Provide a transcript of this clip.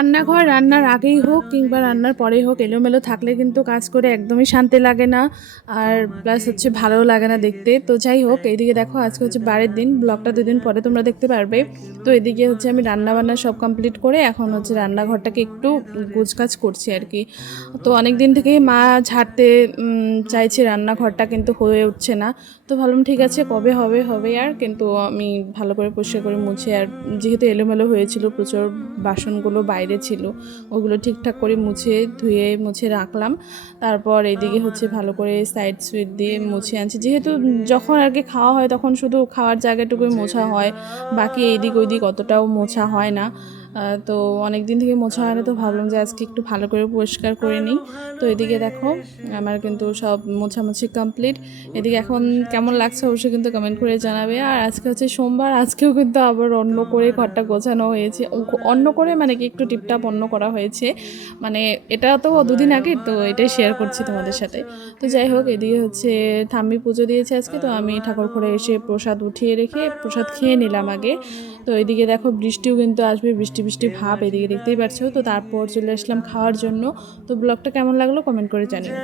রান্নাঘর রান্নার আগেই হোক কিংবা রান্নার পরেই হোক এলোমেলো থাকলে কিন্তু কাজ করে একদমই শান্তি লাগে না, আর প্লাস হচ্ছে ভালোও লাগে না দেখতে। তো যাই হোক, এইদিকে দেখো আজকে হচ্ছে বারের দিন, ব্লগটা 2 দিন পরে তোমরা দেখতে পারবে। তো এদিকে হচ্ছে আমি রান্না বান্না সব কমপ্লিট করে এখন হচ্ছে রান্নাঘরটাকে একটু গোছগাছ করছি আর কি। তো অনেক দিন থেকেই মা ঝাড়তে চাইছে রান্নাঘরটা, কিন্তু হয়ে উঠছে না। তো ভাবলাম ঠিক আছে, কবে হবে হবে আর, কিন্তু আমি ভালো করে পরিষ্কার করে মুছে, আর যেহেতু এলোমেলো হয়েছিল প্রচুর বাসনগুলো বাইরে ছিল, ওগুলো ঠিকঠাক করে মুছে রাখলাম। তারপর এইদিকে হচ্ছে ভালো করে সাইড সুইট দিয়ে মুছে আনছি, যেহেতু যখন আর কি খাওয়া হয় তখন শুধু খাওয়ার জায়গাটুকুই মোছা হয়, বাকি এইদিক ওইদিক অতটাও মোছা হয় না। তো অনেক দিন থেকে মোছা হয় না, তো ভাবলাম যে আজকে একটু ভালো করে পরিষ্কার করে নিই। তো এদিকে দেখো আমার কিন্তু সব মোছামুছি কমপ্লিট। এদিকে এখন কেমন লাগছে অবশ্যই কিন্তু কমেন্ট করে জানাবে। আর আজকে হচ্ছে সোমবার, আজকেও কিন্তু আবার অন্য করে ঘরটা গোছানো হয়েছে। অন্য করে মানে কি একটু টিপটাপ অন্য করা হয়েছে, মানে এটা তো 2 দিন আগে, তো এটাই শেয়ার করছি তোমাদের সাথে। তো যাই হোক, এদিকে হচ্ছে ঠাম্মি পুজো দিয়েছে আজকে, তো আমি ঠাকুর ঘরে এসে প্রসাদ উঠিয়ে রেখে প্রসাদ খেয়ে নিলাম আগে। তো এদিকে দেখো বৃষ্টিও কিন্তু আসবে, বৃষ্টি বৃষ্টি ভাব এদিকে দেখতেই পাচ্ছ। তো তারপর চলে আসলাম খাওয়ার জন্য। তো ব্লগটা কেমন লাগলো কমেন্ট করে জানিও।